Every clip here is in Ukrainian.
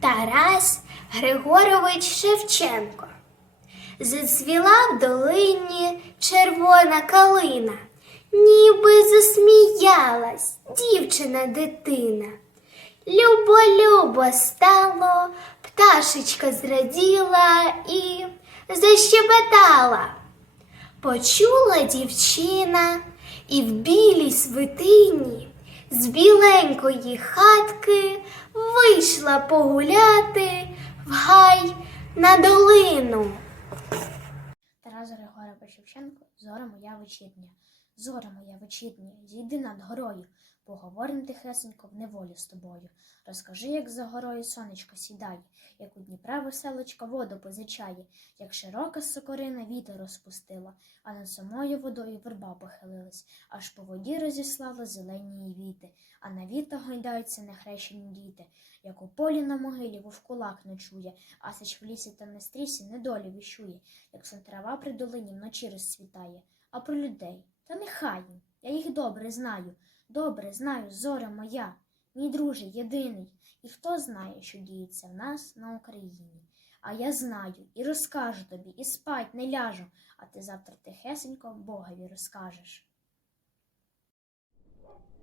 Тарас Григорович Шевченко. Зацвіла в долині червона калина, ніби засміялась дівчина дитина. Любо-любо стало, пташечка зраділа і защебетала. Почула дівчина і в білій свитині з біленької хатки вийшла погуляти в гай на долину. Тарас Григорович Шевченко, зора моя вечірня. Зора моя вечірня, зійди над горою, поговорим тихесенько в неволі з тобою. Розкажи, як за горою сонечко сідає, як у Дніпра веселочка воду позичає, як широка сокорина вітер розпустила, а над самою водою верба похилилась, аж по воді розіслала зелені віти, а на вітах гойдаються нехрещені діти, як у полі на могилі вовкулак ночує, а сич в лісі та на стрісі недолі віщує, як сон трава при долині вночі розцвітає, а про людей, та нехай. Я їх добре знаю, добре знаю, зоря моя, мій друже єдиний, і хто знає, що діється в нас на Україні. А я знаю і розкажу тобі, і спать не ляжу, а ти завтра тихесенько Богові розкажеш.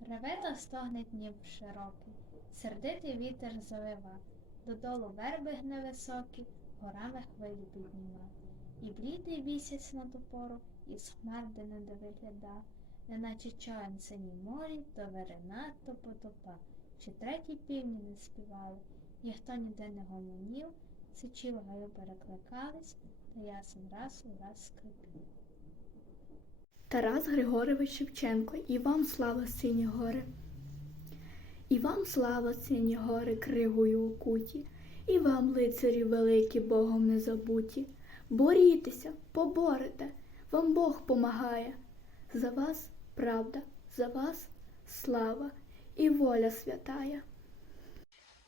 Реве та стогне Дніп широкий, сердитий вітер завива, додолу верби гне високі, горами хвилі підніма. І блідий місяць на ту пору, хмар де не вигляда, неначе в синій морі, то верена, то потопа. Чи треті півні не співали, ніхто ніде не гомонів, сичі в гаю перекликались, та ясен раз у раз скрипів. Тарас Григорович Шевченко, і вам слава сині гори. І вам слава сині гори кривою укуті, і вам, лицарі великі, Богом не забуті. Борітеся, поборете, вам Бог помагає. За вас правда, за вас слава і воля святая.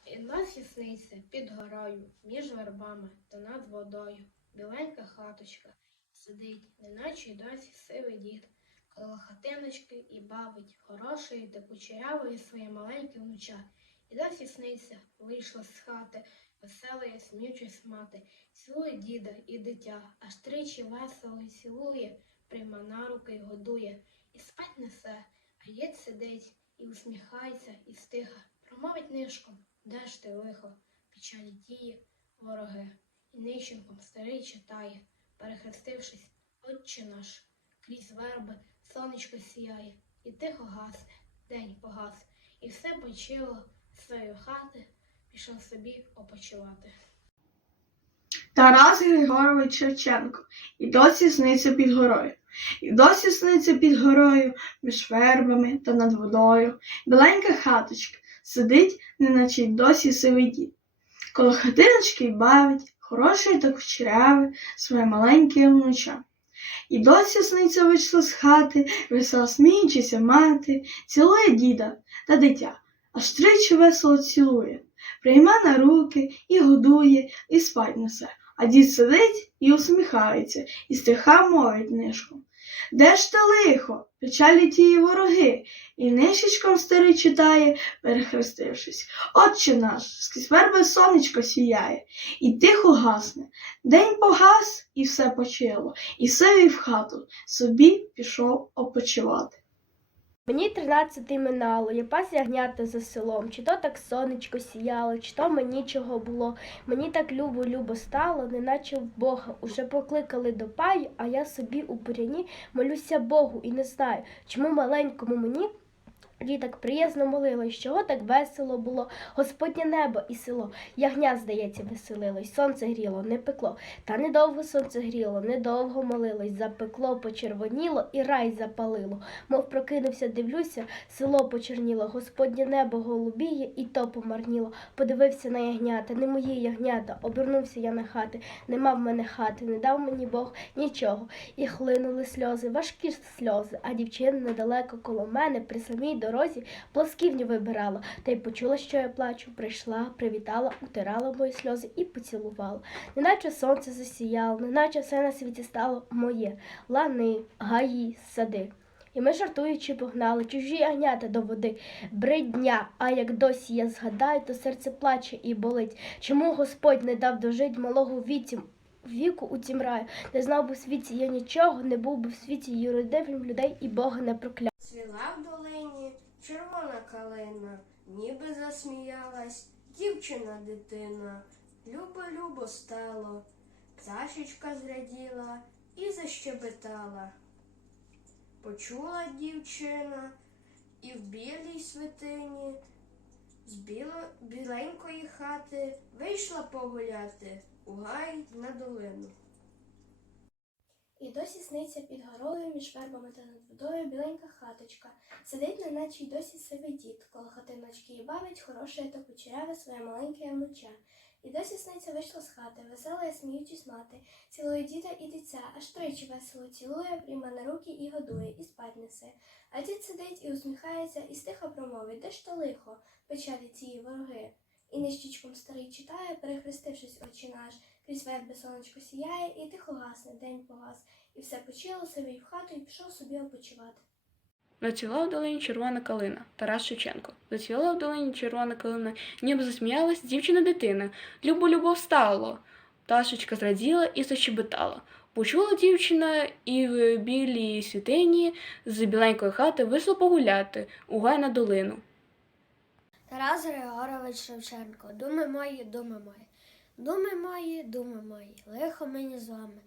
І нас ясниця під горою, між вербами та над водою. Біленька хаточка сидить, неначе й досі сивий дід, коло хатиночки і бавить хорошої та кучерявої своє маленьке внуча. І досі сниться, вийшла з хати, веселая, сміючись мати, цілує діда і дитя, аж тричі весело й цілує, прийма на руки й годує, і спать несе, а дід сидить і усміхається, і стиха, промовить нишком. Де ж ти лихо, печалі тії, вороги, і нищенком старий читає, перехрестившись, Отче наш, крізь верби сонечко сіяє, і тихо гасне, день погас, і все почило своєї хати, пішов собі опочивати. Тарас Григорович Шевченко. І досі сниться під горою. І досі сниться під горою, між вербами та над водою. Біленька хаточка сидить, неначе й досі сивий дід. Коло хатиночки й бавить, хороший та кучеряве, своє маленьке внуча. І досі сниться вийшла з хати, весела сміючися мати, цілує діда та дитя, аж тричі весело цілує, прийме на руки і годує, і спать несе. А дід сидить і усміхається, і стиха мовить нишком. Де ж те лихо, печалі тії вороги, і нишечком старий читає, перехрестившись. Отче наш, скрізь верби сонечко сіяє, і тихо гасне. День погас, і все почило, і сивий в хату собі пішов опочивати. Мені тринадцяти минало, я пас ягнята за селом, чи то так сонечко сіяло, чи то мені чого було. Мені так любо любо стало, неначе в Бога уже покликали до паю, а я собі у буряні молюся Богу і не знаю, чому маленькому мені. Тоді так приязно молилось, чого так весело було, Господнє небо і село. Ягня, здається, веселилось, сонце гріло, не пекло. Та недовго сонце гріло, недовго молилось, запекло, почервоніло і рай запалило. Мов прокинувся, дивлюся, село почерніло, Господнє небо голубіє, і то помарніло. Подивився на ягнята, не мої ягнята, обернувся я на хати, нема в мене хати, не дав мені Бог нічого. І хлинули сльози, важкі сльози, а дівчина недалеко коло мене при самій дорозі плосківню вибирала, та й почула, що я плачу. Прийшла, привітала, утирала мої сльози і поцілувала. Неначе сонце засіяло, неначе все на світі стало моє, лани, гаї, сади. І ми жартуючи погнали чужі ягнята до води. Бридня, а як досі я згадаю, то серце плаче і болить. Чому Господь не дав дожить малого віці, віку у цім раю? Не знав би в світі я нічого, не був би в світі юридивним людей і Бога не прокляв. Цвіла в долині червона калина, ніби засміялась дівчина дитина. Любо-любо стало, пташечка зраділа і защебетала. Почула дівчина і в білій свитині з біло, біленької хати вийшла погуляти у гай на долину. І досі сниться під горою між вербами та над водою біленька хаточка. Сидить, неначе й досі себе дід, коло хатиночки і бавить хороше та кучеряве своє маленьке онуча. І досі сниться вийшла з хати, весела і сміючись мати, цілує діда і дитя, аж тричі весело цілує, прийма на руки і годує, і спать несе. А дід сидить і усміхається, і стиха промовить, де ж то лихо, печалі цієї вороги. І нищічком старий читає, перехрестившись очі наш, крізь верби сонечко сіяє, і тихо гасне, день погас, і все почило собі в хату і пішов собі опочивати. Зацвіла в долині червона калина Тарас Шевченко. Зацвіла в долині червона калина, ніби засміялась дівчина дитина. Любо любов стало. Пташечка зраділа і защебетала. Почула дівчина і в білій світині з біленької хати вийшла погуляти у гай на долину. Тарас Григорович Шевченко, думи мої, думи мої, думи мої, думи мої, лихо мені з вами,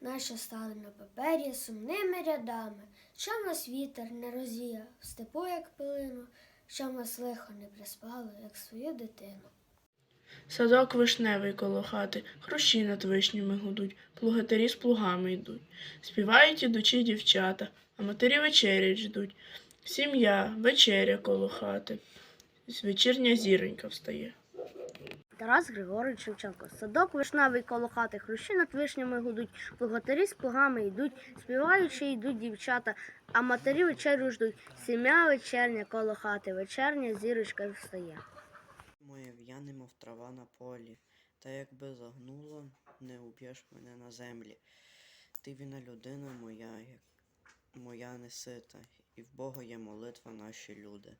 наші стали на папері сумними рядами, що нас вітер не розвіяв, в степу, як пилину, що нас лихо не приспало, як свою дитину. Садок вишневий коло хати, хрущі над вишнями гудуть, плугатарі з плугами йдуть. Співають ідучі дівчата, а матері вечерять ждуть. Сім'я, вечеря коло хати. Вечірня зіронька встає. Тарас Григорович Шевченко. Садок вишневий коло хати, хрущі над вишнями гудуть, плугатарі з плугами йдуть, співаючи йдуть дівчата, а матері вечерю ждуть. Сім'я вечерня коло хати, вечерня зірочка встає. Моє в'яне, мов трава на полі, та якби загнуло, не уб'єш мене на землі. Ти віна людина моя, як моя несита, і в Бога є молитва наші люди.